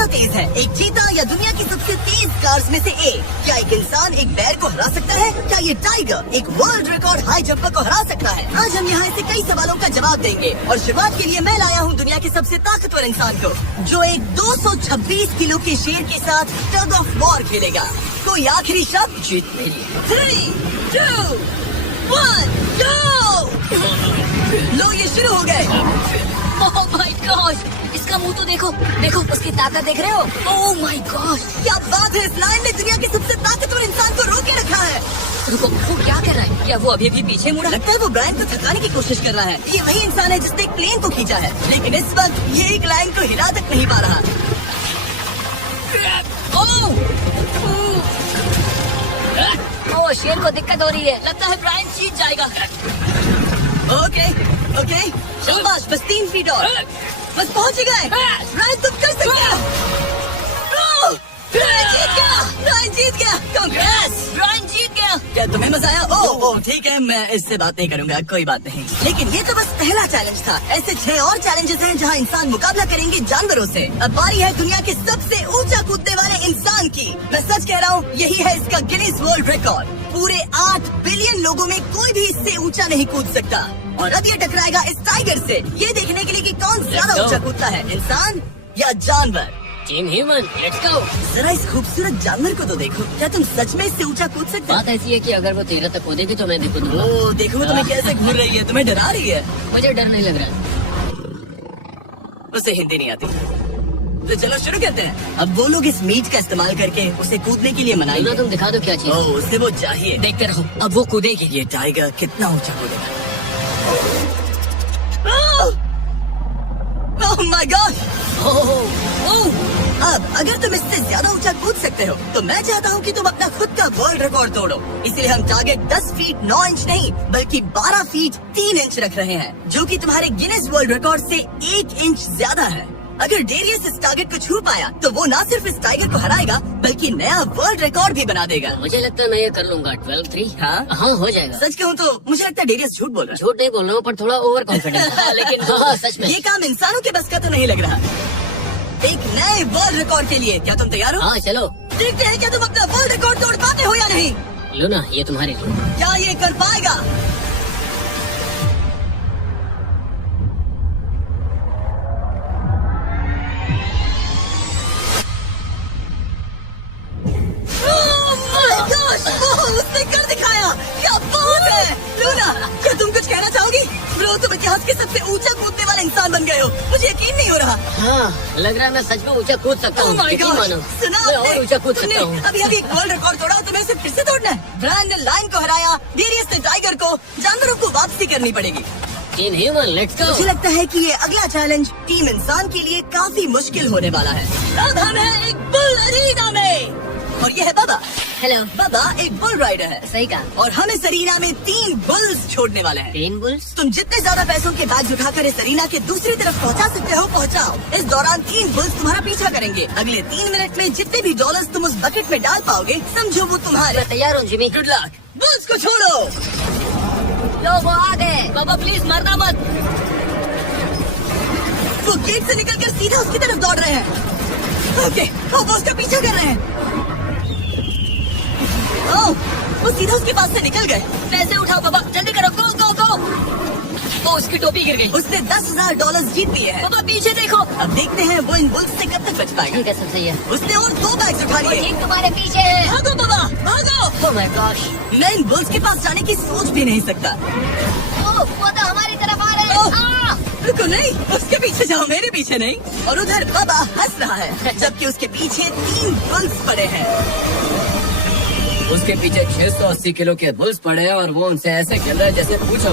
ज्यादा तेज है, एक चीता या दुनिया की सबसे तेज कार्स में से एक? क्या एक इंसान एक बैर को हरा सकता है? क्या ये टाइगर एक वर्ल्ड रिकॉर्ड हाई जंपर को हरा सकता है? आज हम यहाँ ऐसे कई सवालों का जवाब देंगे और शुरुआत के लिए मैं लाया हूँ दुनिया के सबसे ताकतवर इंसान को, जो एक 226 किलो के शेर के साथ टग ऑफ वॉर खेलेगा। कोई आखिरी शब्द? जीत मेरी। 3, 2, 1, go! लो ये शुरू हो गए। ओह माय गॉश, इसका मुंह तो देखो, देखो उसकी ताकत देख रहे हो? ओह माय गॉश, क्या बात है, इस लायन ने दुनिया के सबसे ताकतवर इंसान को रोके रखा है। रुको, वो क्या कर रहा है? क्या वो अभी भी पीछे मुड़ा? लगता है वो ब्रायन को थकाने की कोशिश कर रहा है। ये वही इंसान है जिसने एक प्लेन को खींचा है, लेकिन इस वक्त ये एक लायन को हिला तक नहीं पा रहा। ओह, शेर को दिक्कत हो रही है, लगता है ब्रायन जीत जाएगा। ओके, शाबाश, बस 3 फीट और, बस पहुंच ही गए। ब्रायन तुम कर सकते हो। ब्रायन जीत गया, ब्रायन जीत गया। कांग्रेस, ब्रायन जीत गया। क्या तुम्हें मजा आया? ओह ठीक है, मैं इससे बात नहीं करूंगा, कोई बात नहीं। लेकिन ये तो बस पहला चैलेंज था। ऐसे 6 और चैलेंजेस हैं जहां इंसान मुकाबला करेंगे जानवरों से। अब बारी है दुनिया के सबसे ऊंचा कूदने वाले इंसान की। मैं सच कह रहा हूँ, यही है इसका गिनीज वर्ल्ड रिकॉर्ड। पूरे 8 बिलियन लोगों में कोई भी इससे ऊंचा नहीं कूद सकता। और अब ये टकराएगा इस टाइगर से, ये देखने के लिए कि कौन ज्यादा ऊंचा कूदता है, इंसान या जानवर। Team human, let's go. जरा इस खूबसूरत जानवर को तो देखो, क्या तुम सच में इससे ऊंचा कूद सकते हो? बात ऐसी है कि अगर वो 13 तक कूदेगी तो मैं भी कूदूंगा। ओह देखो तुम्हें कैसे घूर रही है, तुम्हें डरा रही है। मुझे डर नहीं लग रहा। उसे हिंदी नहीं आती, तो चलो शुरू करते हैं। अब वो लोग इस मीट का इस्तेमाल करके उसे कूदने के लिए मनाएंगे। तुम दिखा दो क्या चीज। ओह उसे वो चाहिए, देखते रहो, अब वो कूदेगी। ये टाइगर कितना ऊंचा कूदेगा। Oh my God. अब अगर तुम इससे ज्यादा ऊंचा कूद सकते हो तो मैं चाहता हूँ कि तुम अपना खुद का वर्ल्ड रिकॉर्ड तोड़ो। इसलिए हम टारगेट 10 फीट 9 इंच नहीं बल्कि 12 फीट 3 इंच रख रहे हैं, जो कि तुम्हारे गिनेस वर्ल्ड रिकॉर्ड से 1 इंच ज्यादा है। अगर डेरियस इस टारगेट को छू पाया तो वो न सिर्फ इस टाइगर को हराएगा बल्कि नया वर्ल्ड रिकॉर्ड भी बना देगा। मुझे लगता है मैं ये कर लूंगा। 12-3। हाँ हो जाएगा। सच कहूँ तो मुझे लगता है डेरियस झूठ बोल रहा है। झूठ नहीं बोल रहा हूँ, पर थोड़ा ओवर कॉन्फिडेंस। लेकिन हाँ, सच में ये काम इंसानों के बस का तो नहीं लग रहा। एक नए वर्ल्ड रिकॉर्ड के लिए क्या तुम तैयार हो? हाँ चलो देखते हैं क्या तुम अपना वर्ल्ड रिकॉर्ड तोड़ पाते हो या नहीं। लूना, ये तुम्हारे लिए। क्या ये कर पाएगा? उसने कर दिखाया, क्या बात है। लूना, क्या तुम कुछ कहना चाहोगी? ब्रो, तुम इतिहास के सबसे ऊंचा कूदने वाला इंसान बन गए हो, मुझे यकीन नहीं हो रहा। हाँ, लग रहा है मैं सच में ऊंचा कूद सकता हूँ। सुना मैं और ऊंचा कूद सकता हूँ। अभी एक वर्ल्ड रिकॉर्ड तोड़ा, तुम्हें इसे फिर से तोड़ना है। ब्रायन ने लायन को हराया, डेरियस ने टाइगर को, जानवरों को वापसी करनी पड़ेगी। Team human, let's go. मुझे लगता है कि ये अगला चैलेंज टीम इंसान के लिए काफी मुश्किल होने वाला है। अब हम हैं एक बुल अरीना में और ये है बाबा। हेलो। बाबा एक बुल राइडर है। सही कहा। और हम इस अरीना में 3 बुल्स छोड़ने वाले हैं। 3 बुल्स? तुम जितने ज्यादा पैसों के बैग उठाकर इस अरीना के दूसरी तरफ पहुंचा सकते हो पहुंचाओ। इस दौरान 3 बुल्स तुम्हारा पीछा करेंगे। अगले 3 मिनट में जितने भी डॉलर्स तुम उस बकेट में डाल पाओगे समझो वो तुम्हारे। मैं तैयार हूँ जिमी। Good luck. बुल्स को छोड़ो। लो वो आ गए। बाबा प्लीज मरना मत। वो गेट से निकलकर सीधा उसकी तरफ दौड़ रहे हैं। ओके, वो उसका पीछा कर रहे हैं। ओह, वो सीधा उसके पास से निकल गए। पैसे उठाओ बाबा, जल्दी करो, गो गो गो। ओ, उसकी टोपी गिर गई। उसने 10,000 डॉलर जीत लिए हैं। बाबा पीछे देखो। अब देखते हैं वो इन बुल्स से कब तक बच पाएगा। ठीक है, सब सही है। उसने और 2 बैग्स उठा लिए। ठीक तुम्हारे पीछे है। भागो बाबा, भागो। ओह माय गॉश, मैं इन बुल्स के पास जाने की सोच भी नहीं सकता। ओह, वो तो हमारी तरफ आ रहे ओह। हैं। रुको, नहीं, उसके पीछे जाओ, मेरे पीछे नहीं। और उधर बाबा हंस रहा है जबकि उसके पीछे 3 बुल्स पड़े हैं। उसके पीछे 680 किलो के बुल्स पड़े हैं और वो उनसे ऐसे खेल रहा है जैसे पूछो।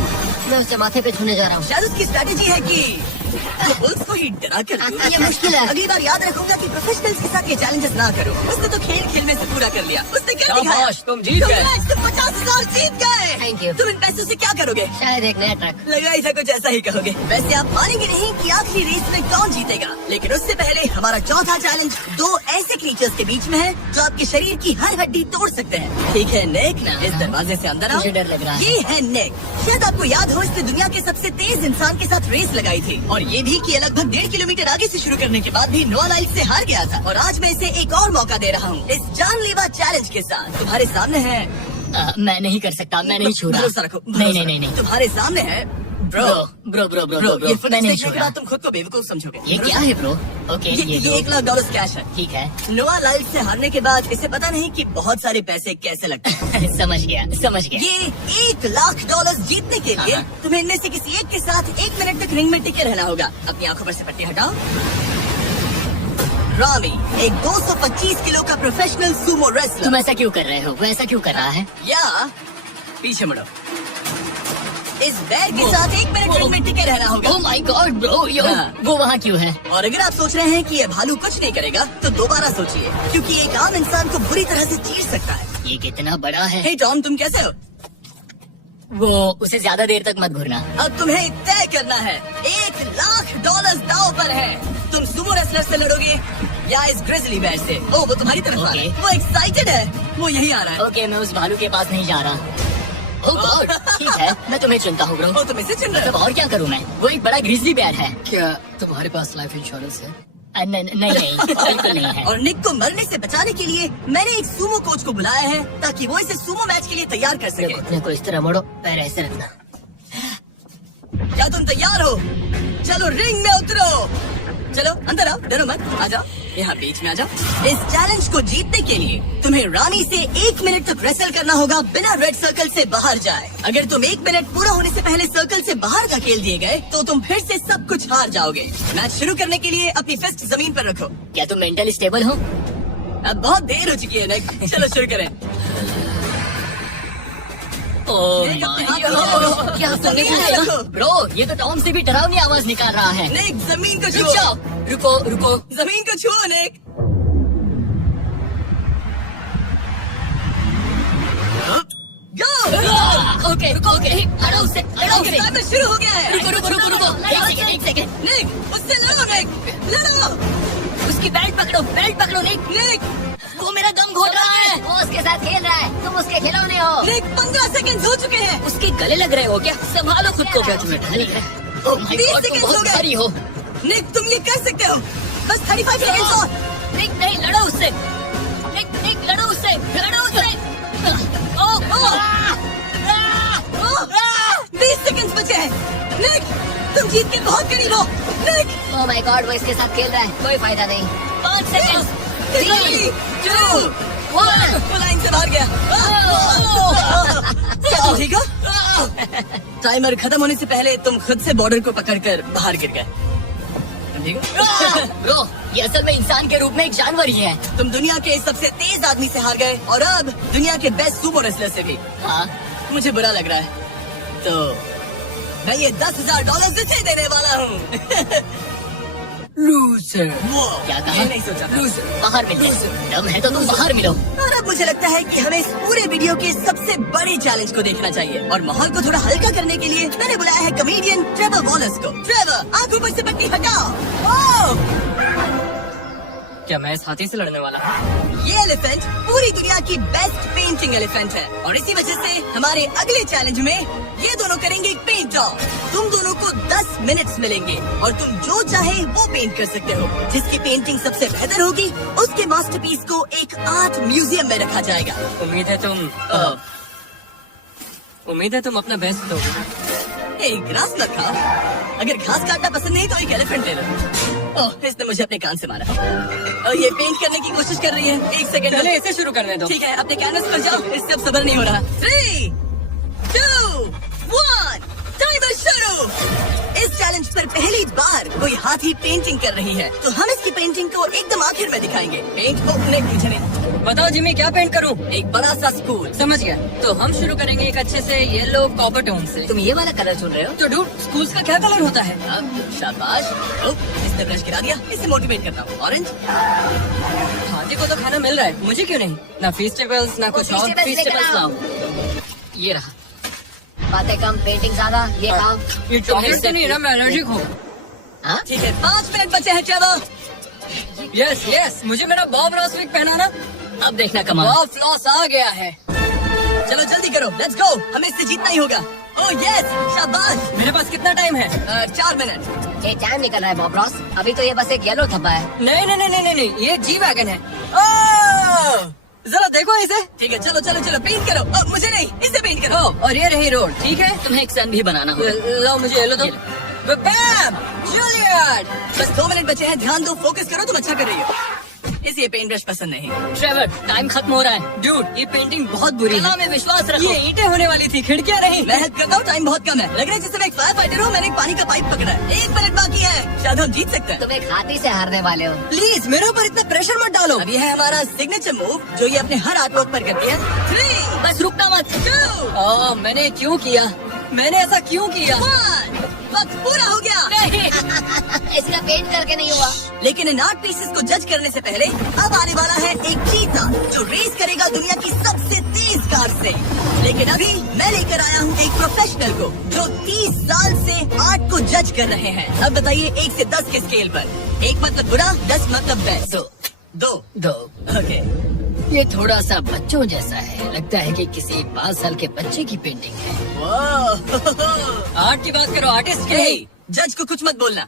मैं उससे माथे पे छूने जा रहा हूँ। शायद उसकी स्ट्रैटेजी है कि वो बुल्स को ही डरा कर दूं। ये मुश्किल है। अगली बार याद रखूंगा कि प्रोफेशनल्स के साथ ये चैलेंजेस ना करो। उसने तो खेल में से पूरा कर लिया। उसने क्या दिखाया? शाबाश, तुम जीत गए। तुम 50,000 जीत गए। Thank you। तुम इन पैसों से क्या करोगे? शायद एक नया ट्रक। लगा ही था कुछ ऐसा ही कहोगे। वैसे आप मानेंगे नहीं कि आखिरी रेस में कौन जीतेगा, लेकिन उससे पहले हमारा चौथा चैलेंज 2 ऐसे क्रीचर्स के बीच में है जो आपके शरीर की हर हड्डी तोड़ सकते हैं। ठीक है नेक, इस दरवाजे से अंदर आओ। मुझे डर लग रहा है। ये है नेक। शायद आपको याद हो इसने दुनिया के सबसे तेज इंसान के साथ रेस लगाई थी और ये भी कि ये लगभग 1.5 किलोमीटर आगे से शुरू करने के बाद भी नोआ लाइल्स से हार गया था, और आज मैं इसे एक और मौका दे रहा हूँ इस जानलेवा चैलेंज के साथ। तुम्हारे सामने है, मैं नहीं कर सकता, मैं नहीं छू रहा। भरोसा रखो, नहीं। तुम्हारे सामने है ब्रो। ब्रो ये मैं नहीं छू देखने के रहा। बाद तुम खुद को बेवकूफ समझोगे। ये क्या है ब्रो? ओके, ये $1 लाख कैश है। ठीक है। नोआ लाइल्स से हारने के बाद इसे पता नहीं कि बहुत सारे पैसे कैसे लगते हैं। समझ गया। ये $1 लाख जीतने के लिए तुम्हें इनमें से किसी एक के साथ 1 मिनट तक रिंग में टिके रहना होगा। अपनी आंखों पर से पट्टी हटाओ। रामी एक 225 किलो का प्रोफेशनल सूमो रेसलर। तुम ऐसा क्यों कर रहे हो? वो ऐसा क्यों कर रहा है? या पीछे मुड़ो। इस बैग के साथ 1 मिनट रिंग में टिके रहना होगा। ओह माय गॉड ब्रो, हाँ। वो वहाँ क्यों है? और अगर आप सोच रहे हैं कि ये भालू कुछ नहीं करेगा तो दोबारा सोचिए, क्योंकि एक आम इंसान को बुरी तरह से चीर सकता है। ये कितना बड़ा है? हे टॉम, तुम कैसे हो? वो उसे ज्यादा देर तक मत घूरना। अब तुम्हें तय करना है। $1 लाख दांव पर है। तुम सुमो रेसलर से लड़ोगे या इस ग्रिजली बैर से? ओ, वो तुम्हारी तरफ आ रहा है। Okay. वो एक्साइटेड है, वो यही आ रहा है। ओके, मैं उस भालू के पास नहीं जा रहा। ओह गॉड, ठीक है, मैं तुम्हें चुनता हूँ ब्रो। ओ, तुम इसे चुन रहे मतलब हो? और क्या करूँ मैं? वो एक बड़ा ग्रिजली बैर है। क्या तुम्हारे पास लाइफ इंश्योरेंस है? नहीं, बिल्कुल नहीं है। और निक को मरने से बचाने के लिए मैंने एक सूमो कोच को बुलाया है ताकि वो इसे सूमो मैच के लिए तैयार कर सके। घुटने को इस तरह मोड़ो, पैर ऐसे रखना। क्या तुम तैयार हो? चलो रिंग में उतरो। चलो अंदर आओ, डरो मत, आ जाओ, यहाँ बीच में आ जाओ। इस चैलेंज को जीतने के लिए तुम्हें रानी से 1 मिनट तक रेसल करना होगा बिना रेड सर्कल से बाहर जाए। अगर तुम 1 मिनट पूरा होने से पहले सर्कल से बाहर धकेल दिए गए तो तुम फिर से सब कुछ हार जाओगे। मैच शुरू करने के लिए अपनी फिस्ट जमीन पर रखो। क्या तुम मेंटली स्टेबल हो? अब बहुत देर हो चुकी है निक, चलो शुरू करें। ओह निक, अपने माय हाथ को गॉड, रखो। क्या तुमने जमीन पे रखो। ब्रो, ये तो टॉम से भी डरावनी आवाज निकाल रहा है। निक, जमीन को रुक जाओ, छुओ। रुको। जमीन को छुओ निक। गो। ओके, लड़ो उससे, लड़ो उससे। टाइमर शुरू हो गया है। रुको। एक सेकंड। निक, उससे लड़ो निक, लड़ो। उसकी बेल्ट पकड़ो निक। वो मेरा दम घोट रहा है। वो उसके साथ खेल रहा है, तुम उसके खिलौने हो। निक, 15 सेकंड हो चुके हैं। उसके गले लग रहे हो क्या? संभालो खुद को। क्या तुम्हें तुम्हें ठीक है? ओह माय 20 गॉड, तुम सेकंड हो बहुत गए। भारी हो। निक, तुम ये कर सकते हो। बस 35 सेकंड और। निक, नहीं, लड़ो उससे। निक, लड़ो उससे। ओह, 20 सेकंड बचे हैं। निक, तुम जीत के बहुत करीब हो। निक, ओह माय गॉड, वो इसके साथ खेल रहा है, कोई फायदा नहीं। 5 सेकंड। 3, 2, 1। वो लाइन से बाहर गया। क्या तुम ठीक हो? टाइमर खत्म होने से पहले तुम खुद से बॉर्डर को पकड़कर बाहर गिर गए। तुम ठीक हो? ब्रो, ये असल में इंसान के रूप में एक जानवर ही है। तुम दुनिया के सबसे तेज आदमी से हार गए और अब दुनिया के बेस्ट सुमो रेसलर से भी। हाँ, मुझे बुरा लग रहा है, तो मैं ये $10,000 इसे देने वाला हूँ। लूजर। वो क्या कहा? ये नहीं सोचा था। बाहर मिलो। दम है तो तुम बाहर मिलो। और अब मुझे लगता है कि हमें इस पूरे वीडियो के सबसे बड़े चैलेंज को देखना चाहिए, और माहौल को थोड़ा हल्का करने के लिए मैंने बुलाया है कमेडियन ट्रेवर वॉलस को। ट्रेवर, आंखों पर से पट्टी हटाओ। ओह! क्या मैं इस हाथी से लड़ने वाला हूँ? ये एलिफेंट पूरी दुनिया की बेस्ट पेंटिंग एलिफेंट है, और इसी वजह से हमारे अगले चैलेंज में ये दोनों करेंगे एक पेंट ऑफ। तुम दोनों को 10 मिनट्स मिलेंगे और तुम जो चाहे वो पेंट कर सकते हो। जिसकी पेंटिंग सबसे बेहतर होगी उसके मास्टरपीस को एक आर्ट म्यूजियम में रखा जाएगा। उम्मीद है तुम अपना बेस्ट दोगे। एक ग्रास मत खाओ। अगर घास काटना पसंद नहीं तो एक एलिफेंट ले लो। ओह, इसने मुझे अपने कान से मारा। और ये पेंट करने की कोशिश कर रही है। 1 सेकंड। पहले इसे शुरू करने दो। ठीक है, अपने कैनवस पर जाओ। इससे अब सब्र नहीं हो रहा। 3, 2, 1, टाइमर शुरू। इस चैलेंज पर पहली बार कोई हाथी पेंटिंग कर रही है, तो हम इसकी पेंटिंग को एकदम आखिर में दिखाएंगे। पेंट को नहीं, पीछे नहीं। बताओ जिमी, क्या पेंट करूँ? एक बड़ा सा स्कूल। समझ गया। तो हम शुरू करेंगे एक अच्छे से येलो कॉपर टोन से। तुम ये वाला कलर चुन रहे हो? तो डूड, स्कूल्स का क्या कलर होता है? अब शाबाश। इसने ब्रश गिरा दिया। इसे मोटिवेट करता हूँ। ऑरेंज। हाथी को तो खाना मिल रहा है, मुझे क्यों नहीं? ना फेस्टिवल्स ना कुछ और। Feastables लेकर फेस्टिवल्स आओ। लाओ। ये रहा। बातें कम, पेंटिंग ज्यादा। ये खाओ। ये चॉकलेट से नहीं ना, मैं एलर्जिक हूँ। हाँ? ठीक है, 5 मिनट बचे हैं ट्रेवर। यस, मुझे मेरा बॉब रॉस विग पहनाना। अब देखना कमाल। बॉब फ्लॉस आ गया है। चलो जल्दी करो, लेट्स गो। हमें इससे जीतना ही होगा। ओह यस, शाबाश। मेरे पास कितना टाइम है? 4 मिनट। ये टाइम निकल रहा है बॉब रॉस। अभी तो ये बस एक येलो थप्पा है। नहीं नहीं नहीं नहीं नहीं, ये जी वैगन है। ओह, जरा देखो इसे। ठीक है, चलो चलो चलो, पेंट करो। मुझे नहीं, इसे पेंट करो। ओह, और ये रही रोड, ठीक है। तुम्हें एक सन भी बनाना होगा। लो मुझे येलो दो। बैम, जूलियट। बस 2 मिनट बचे हैं, ध्यान दो, फोकस करो, तुम अच्छा कर रही हो। इसे ये पेंट ब्रश पसंद नहीं। ट्रेवर, टाइम खत्म हो रहा है। डूड, ये पेंटिंग बहुत बुरी कला है। में विश्वास रखो। ये ईंटें होने वाली थी, खिड़कियां नहीं। मैं हेल्प करता हूँ, टाइम बहुत कम है। लग रहा है जैसे मैं एक फायर फाइटर हूँ, मैंने एक पानी का पाइप पकड़ा है। 1 मिनट बाकी है, शायद हम जीत सकते हैं। तुम एक हाथी से हारने वाले हो। प्लीज मेरे ऊपर इतना प्रेशर मत डालो। अब ये है हमारा सिग्नेचर मूव, जो ये अपने हर आर्टवर्क पर करती है। 3, बस रुकना मत। 2, ओह, मैंने क्यों किया? मैंने ऐसा क्यों किया? 1। वक्त पूरा हो गया। नहीं, इसका पेंट करके नहीं हुआ। लेकिन इन आर्ट पीसेस को जज करने से पहले अब आने वाला है एक चीता जो रेस करेगा दुनिया की सबसे तेज कार से। लेकिन अभी मैं लेकर आया हूँ एक प्रोफेशनल को जो 30 साल से आर्ट को जज कर रहे हैं। अब बताइए 1 से 10 के स्केल पर। 1 मतलब बुरा, 10 मतलब बेस्ट। 2। ओके। ये थोड़ा सा बच्चों जैसा है। लगता है कि किसी 5 साल के बच्चे की पेंटिंग है। आर्ट की बात करो, आर्टिस्ट की नहीं। जज को कुछ मत बोलना।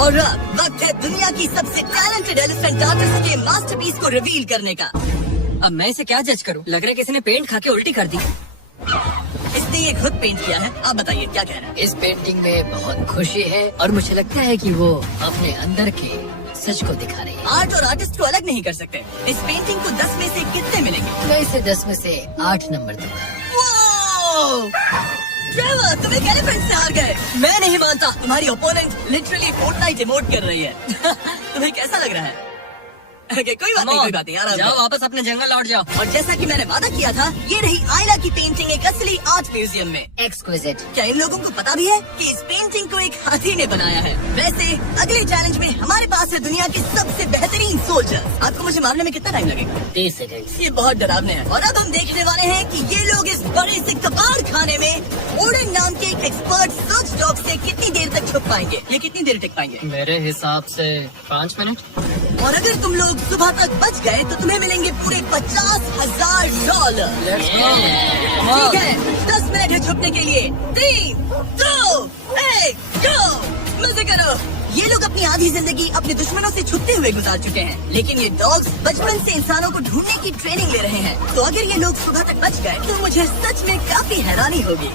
और अब वक्त है दुनिया की सबसे टैलेंटेड एलिफेंट आर्टिस्ट के मास्टरपीस को रिवील करने का। अब मैं इसे क्या जज करूं? लग रहा है किसी ने पेंट खा के उल्टी कर दी। इसने ये खुद पेंट किया है। आप बताइए क्या कहना है? इस पेंटिंग में बहुत खुशी है और मुझे लगता है कि वो अपने अंदर के सच को दिखा रही है। आर्ट और आर्टिस्ट को अलग नहीं कर सकते। इस पेंटिंग को 10 में से कितने मिलेंगे? मैं इसे 10 में से 8 नंबर दूंगा। वो! ट्रेवर, तुम एक एलिफेंट से हार गए। मैं नहीं मानता। तुम्हारी ओपोनेंट लिटरली फोर्टनाइट इमोट कर रही है। तुम्हें कैसा लग रहा है? Okay, कोई बात नहीं, आराम जाओ करो। वापस अपने जंगल लौट जाओ। और जैसा कि मैंने वादा किया था, ये रही आयला की पेंटिंग एक असली आर्ट म्यूजियम में। एक्सक्विजिट। क्या इन लोगों को पता भी है कि इस पेंटिंग को एक हाथी ने बनाया है? वैसे अगले चैलेंज में हमारे पास है दुनिया के सबसे बेहतरीन सोल्जर। आपको मुझे मारने में कितना टाइम लगेगा? 30 सेकंड। ये बहुत डरावने है। और अब हम देखने वाले हैं कि ये लोग इस बड़े से कबाड़ खाने में ओडन नाम के एक एक्सपर्ट सर्च डॉग से कितनी देर तक छुप पाएंगे। ये कितनी देर टिक पाएंगे? मेरे हिसाब से 5 मिनट। और अगर तुम लोग सुबह तक बच गए तो तुम्हें मिलेंगे पूरे $50,000। ठीक है, 10 मिनट है छुपने के लिए। 3, 2, 1, गो! मजे करो। ये लोग अपनी आधी जिंदगी अपने दुश्मनों से छुपते हुए गुजार चुके हैं, लेकिन ये डॉग्स बचपन से इंसानों को ढूंढने की ट्रेनिंग ले रहे हैं। तो अगर ये लोग सुबह तक बच गए तो मुझे सच में काफी हैरानी होगी।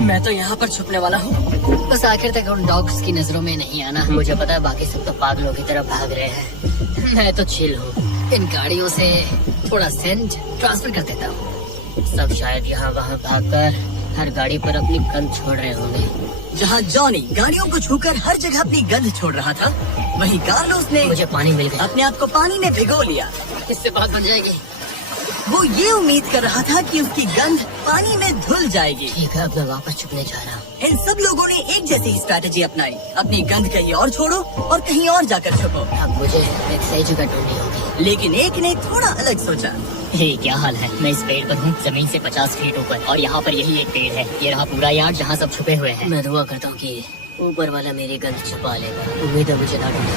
मैं तो यहाँ पर छुपने वाला हूँ। बस आखिर तक उन डॉग्स की नजरों में नहीं आना। मुझे पता है बाकी सब तो पागलों की तरफ भाग रहे हैं। मैं तो चिल हूँ। इन गाड़ियों से थोड़ा सेंट ट्रांसफर कर देता हूँ। सब शायद यहाँ वहाँ भागकर हर गाड़ी पर अपनी गंध छोड़ रहे होंगे। जहाँ जॉनी गाड़ियों को छूकर हर जगह अपनी गंध छोड़ रहा था, वहीं कार्लोस ने मुझे पानी मिल गया। अपने आप को पानी में भिगो लिया। इससे बात बन जाएगी। वो ये उम्मीद कर रहा था कि उसकी गंध पानी में धुल जाएगी। ठीक है, अब मैं वापस छुपने जा रहा हूँ। इन सब लोगों ने एक जैसी स्ट्रैटेजी अपनाई। अपनी गंध कहीं और छोड़ो और कहीं और जाकर छुपो। अब मुझे एक सही जगह ढूंढनी होगी। लेकिन एक ने थोड़ा अलग सोचा। हे, क्या हाल है? मैं इस पेड़ पर हूँ, जमीन से 50 फीट ऊपर, और यहाँ पर यही एक पेड़ है। ये रहा पूरा यार्ड जहाँ सब छुपे हुए हैं। मैं दुआ करता हूँ कि ऊपर वाला मेरी गंध छुपा लेगा। उम्मीद है मुझे ना ढूंढे।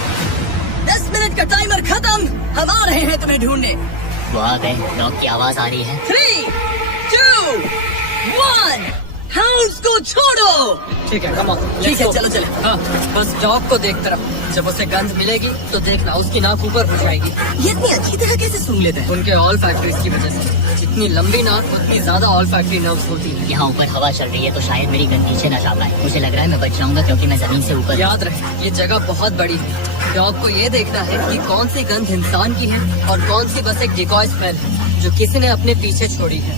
10 मिनट का टाइमर खत्म। हम आ रहे हैं तुम्हें ढूंढने। वो आ गए। डॉग की आवाज आ रही है। 3, 2, 1, हाउंड्स को छोड़ो। ठीक है, कम ऑन। ठीक है, चलो चलो। हाँ, बस डॉग को देख तरफ। जब उसे गंध मिलेगी तो देखना उसकी नाक ऊपर हो जाएगी। ये इतनी अच्छी तरह कैसे सूंघ लेते हैं? उनके ऑल फैक्ट्रीज की वजह से। जितनी लंबी नाक उतनी ज्यादा ऑल फैक्ट्री नर्व्स होती है। यहाँ ऊपर हवा चल रही है तो शायद मेरी गंध नीचे न जा पाए। मुझे लग रहा है मैं बच जाऊंगा क्योंकि मैं जमीन से ऊपर। याद रहे, ये जगह बहुत बड़ी है। डॉग को ये देखना है कि कौन सी गंध इंसान की है और कौन सी बस एक डिकॉय स्मेल है जो किसी ने अपने पीछे छोड़ी है।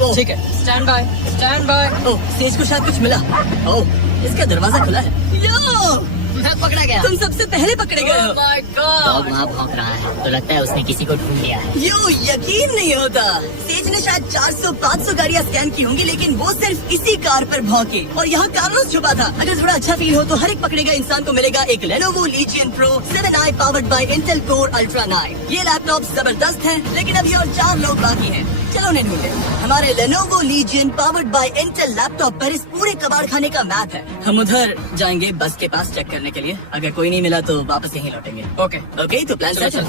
ओह, ठीक है, stand by, stand by. Oh, says को शायद कुछ मिला। ओह, इसका दरवाजा खुला है। लो, मैं पकड़ा गया। तुम सबसे पहले पकड़े गए हो। Oh my dog God! वहाँ भौंक रहा है तो लगता है उसने किसी को ढूंढ लिया है। यूं यकीन नहीं होता। सेज ने शायद 400-500 गाड़ियाँ स्कैन की होंगी, लेकिन वो सिर्फ इसी कार पर भौंकी। और यहाँ कार्लोस छुपा था। अगर थोड़ा अच्छा फील हो तो हर एक पकड़े गए इंसान को मिलेगा एक Lenovo Legion Pro 7i powered by Intel Core Ultra 9। ये लैपटॉप जबरदस्त है, लेकिन अभी और 4 लोग बाकी हैं। चलो उन्हें ढूंढे। हमारे Lenovo Legion powered by Intel laptop पर इस पूरे कबाड़ खाने का मैप है। हम उधर जाएंगे बस के पास चेक करने के लिए। अगर कोई नहीं मिला तो वापस यहीं लौटेंगे। ओके, ओके, तो प्लान चलो सेट। चलो।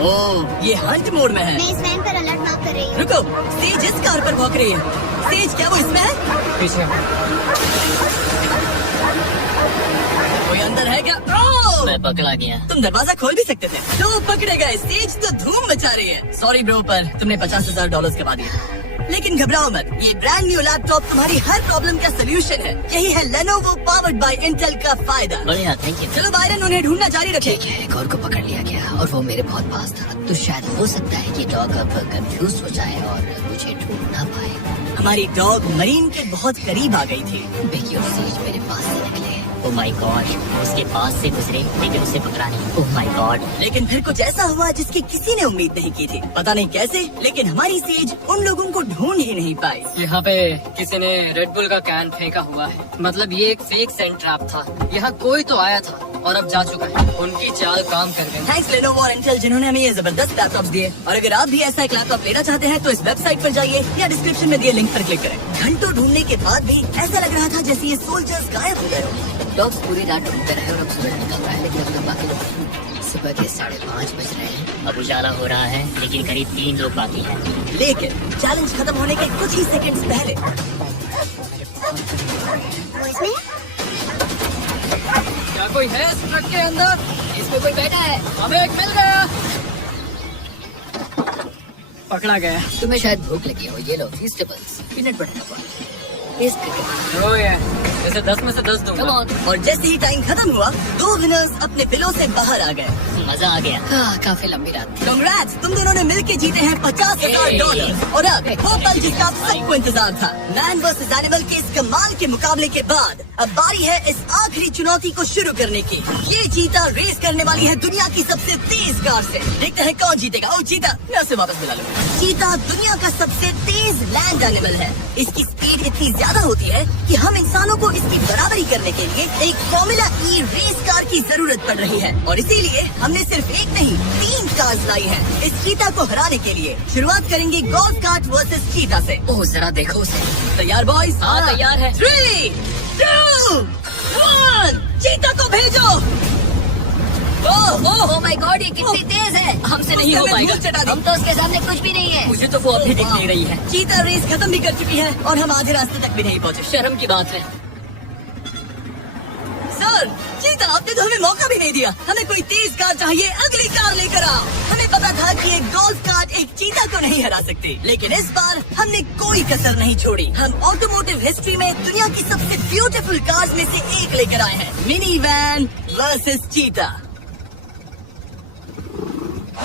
ओह, ये हंट मोड में है। मैं इस वैन पर अलर्ट मार्क कर रही हूँ। रुको, सेज इस कार पर भौंक रही है। सेज, क्या वो इसमें है? पीछे कोई अंदर है क्या? ओह! मैं पकड़ा गया। तुम दरवाजा खोल भी सकते थे। तो पकड़े गए। सेज तो धूम मचा रही है। सॉरी ब्रो, पर तुमने $50,000 कमा दिए। लेकिन घबराओ मत, ये ब्रांड न्यू लैपटॉप तुम्हारी हर प्रॉब्लम का सोल्यूशन है। यही है Lenovo पावर्ड बाय इंटेल का फायदा। बढ़िया, थैंक यू। चलो बायरन, उन्हें ढूंढना जारी रखे। ठीक है, एक और को पकड़ लिया गया और वो मेरे बहुत पास था। तो शायद हो सकता है कि डॉग अब कंफ्यूज हो जाए और मुझे ढूंढ ना पाए। हमारी डॉग मरीन के बहुत करीब आ गई थी। बेकी और सेज मेरे पास से निकले। ओह माय गॉड, उसके पास से गुजरे लेकिन उसे पकड़ा नहीं। Oh my God. लेकिन फिर कुछ ऐसा हुआ जिसकी किसी ने उम्मीद नहीं की थी। पता नहीं कैसे, लेकिन हमारी सेज उन लोगों को ढूंढ ही नहीं पाई। यहाँ पे किसी ने रेड बुल का कैन फेंका हुआ है। मतलब ये एक फेक सेंट ट्रैप था। यहाँ कोई तो आया था और अब जा चुका है। उनकी चाल काम कर गई। थैंक्स Lenovo और इंटेल, जिन्होंने हमें ये जबरदस्त लैपटॉप्स दिए। और अगर आप भी ऐसा एक लैपटॉप लेना चाहते हैं तो इस वेबसाइट पर जाइए या डिस्क्रिप्शन में दिए लिंक पर क्लिक करें। घंटों ढूंढने के बाद भी ऐसा लग रहा था जैसे ये सोल्जर्स गायब हो गए हो। डॉग्स पूरी रात ढूंढते रहे और अब सूरज निकल रहा है, लेकिन अब तक बाकी लोग सुबह के 5:30 बज रहे हैं। अब उजाला हो रहा है लेकिन करीब 3 लोग बाकी हैं। लेकिन चैलेंज खत्म होने के कुछ ही सेकंड्स पहले वो इसमें? क्या कोई है इस ट्रक के अंदर? इसमें कोई बैठा है। हमें एक मिल गया। पकड़ा गया। तुम्हें शायद भूख लगी हो। ये लो वेजिटेबल्स, पीनट बटर हुआ। इस जो ये जैसे 10 में से 10 कम दूंगा। ऑन। और जैसे ही टाइम खत्म हुआ, 2 विनर्स अपने बिलों से बाहर आ गए। मजा आ गया। हाँ, काफी लंबी रात थी। कांग्रेट्स, तुम दोनों ने मिलके जीते हैं $50,000। और अब वो पल जिसका आप सबको इंतजार था। मैन वर्सेस एनिमल के इस कमाल के मुकाबले के बाद अब बारी है इस आखिरी चुनौती को शुरू करने की। ये चीता रेस करने वाली है दुनिया की सबसे तेज कार से। देखते हैं कौन जीतेगा। ओ चीता, मैं उसे वापस बुला लूंगा। चीता दुनिया का सबसे तेज लैंड एनिमल है। इसकी स्पीड इतनी ज्यादा होती है कि हम इंसानों को इसकी बराबरी करने के लिए एक फॉर्मूला ई रेस कार की जरूरत पड़ रही है। और इसीलिए हमने सिर्फ एक नहीं 3 कार्स लाई है इस चीता को हराने के लिए। शुरुआत करेंगे गोल्फ कार्ट वर्सेस चीता से। ओह, जरा देखो उसे। तैयार बॉयज? हाँ, तैयार है। 3, 2, 1, चीता को भेजो। ओह माय गॉड, ये कितनी तेज है। हमसे नहीं हो उसने पाएगा। धूल चटा दी। हम तो उसके सामने कुछ भी नहीं है। मुझे तो वो अभी दिख नहीं रही है। चीता रेस खत्म भी कर चुकी है और हम आधे रास्ते तक भी नहीं पहुंचे। शर्म की बात है। सर, चीता, आपने तो हमें मौका भी नहीं दिया। हमें कोई तेज कार चाहिए, अगली कार लेकर आओ। हमें पता था कि एक गोल्फ कार्ट एक चीता को नहीं हरा सकती, लेकिन इस बार हमने कोई कसर नहीं छोड़ी। हम ऑटोमोटिव हिस्ट्री में दुनिया की सबसे ब्यूटीफुल कार्स में से एक लेकर आए हैं। मिनी वैन वर्सेस चीता।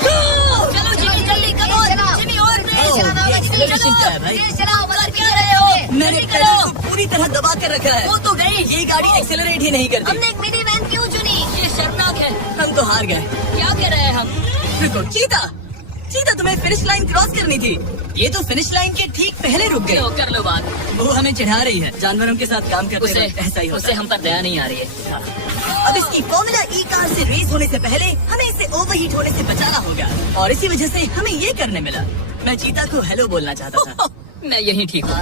चलो जिमी, जल्दी कम ऑन। जिमी और तेज चलाना होगा। जिमी ये चलो, क्या है भाई? तेज चलाओ। मगर क्या रहे हो? मैंने जल्दी पेडल करो। को पूरी तरह दबा कर रखा है। वो तो गई। ये गाड़ी एक्सेलरेट ही नहीं करती। हमने एक मिनी वैन क्यों चुनी? ये शर्मनाक है। हम तो हार गए। क्या कह रहे हैं हम? रुको, चीता, चीता, तुम्हें फिनिश लाइन क्रॉस करनी थी। ये तो फिनिश लाइन के ठीक पहले रुक गए। लो, कर लो बात। वो हमें चिढ़ा रही है। जानवरों के साथ काम करते उसे वक्त ऐसा ही होता उसे है। हम पर दया नहीं आ रही है। अब इसकी फॉर्मूला ई कार से रेस होने से पहले हमें इसे ओवरहीट होने से बचाना होगा और इसी वजह से हमें ये करने मिला। मैं चीता को हेलो बोलना चाहता था। मैं यही ठीक हूँ।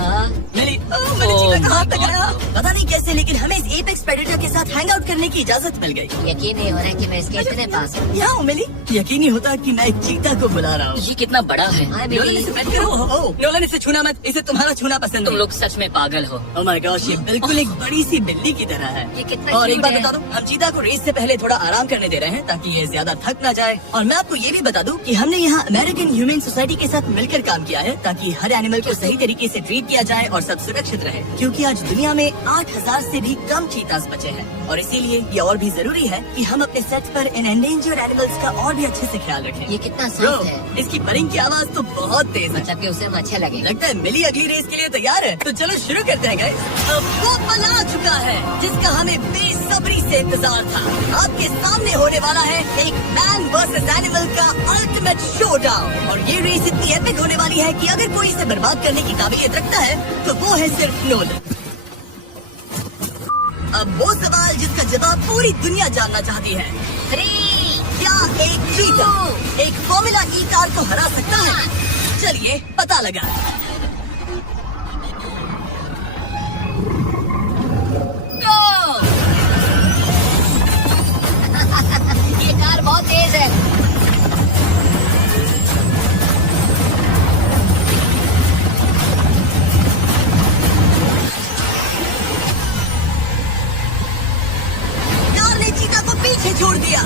मैंने चीता का हाथ लगाया। पता नहीं कैसे, लेकिन हमें इस एपेक्स प्रेडेटर के साथ हैंग आउट करने की इजाजत मिल गई। यकीन नहीं हो रहा है कि मैं इसके इतने पास हूँ। यहाँ हूँ मिली। यकीन ही होता कि मैं एक चीता को बुला रहा हूँ। ये कितना बड़ा है। नोलन, इसे पेट करो। नोलन, इसे छूना मत। इसे तुम्हारा छूना पसंद तुम नहीं। लोग सच में पागल हो। ओह माय गॉश, ये बिल्कुल एक बड़ी सी बिल्ली की तरह है। ये कितना और एक cute बात है। बता दूं, हम चीता को रेस से पहले थोड़ा आराम करने दे रहे हैं ताकि ये ज्यादा थक ना जाए। और मैं आपको ये भी बता दूं कि हमने यहाँ अमेरिकन ह्यूमन सोसाइटी के साथ मिलकर काम किया है ताकि हर एनिमल को सही तरीके से ट्रीट किया जाए और सब सुरक्षित रहे। क्योंकि आज दुनिया में 8,000 से भी कम चीतास बचे हैं और इसीलिए ये और भी जरूरी है कि हम अपने सेट पर इन एंडेंजर्ड एनिमल्स का और भी अच्छे से ख्याल रखें। ये कितना ब्रो, सॉफ्ट है। इसकी परिंग की आवाज तो बहुत तेज है। मतलब कि उसे हम अच्छे लगे। लगता है मिली अगली रेस के लिए तैयार है। तो चलो शुरू करते हैं गाइस। अब वो पल आ चुका है जिसका हमें बेसब्री से इंतजार था। आपके सामने होने वाला है एक मैन वर्सेस एनिमल का अल्टीमेट शोडाउन। और ये रेस इतनी एपिक होने वाली है कि अगर कोई इसे बर्बाद करने की काबिलियत रखता है तो वो है सिर्फ नोलन। अब वो सवाल जिसका जवाब पूरी दुनिया जानना चाहती है। 3, क्या एक चीता एक फॉर्मूला ई कार को हरा सकता है? चलिए पता लगा। ये कार बहुत तेज है। पीछे छोड़ दिया।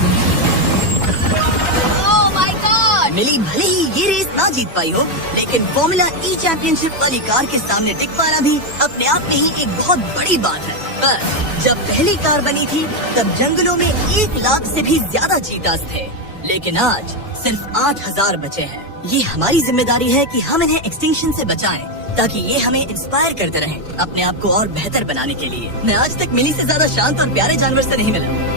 Oh my God! मिली भले ही ये रेस ना जीत पाई हो, लेकिन फॉर्मूला ई चैंपियनशिप वाली कार के सामने टिक पाना भी अपने आप में ही एक बहुत बड़ी बात है। पर जब पहली कार बनी थी तब जंगलों में 1 लाख से भी ज्यादा चीतास थे, लेकिन आज सिर्फ 8,000 बचे हैं। ये हमारी जिम्मेदारी है कि हम इन्हें एक्सटिंक्शन से बचाएं, ताकि ये हमें इंस्पायर करते रहें अपने आप को और बेहतर बनाने के लिए। मैं आज तक मिली से ज्यादा शांत और प्यारे जानवर से नहीं मिला।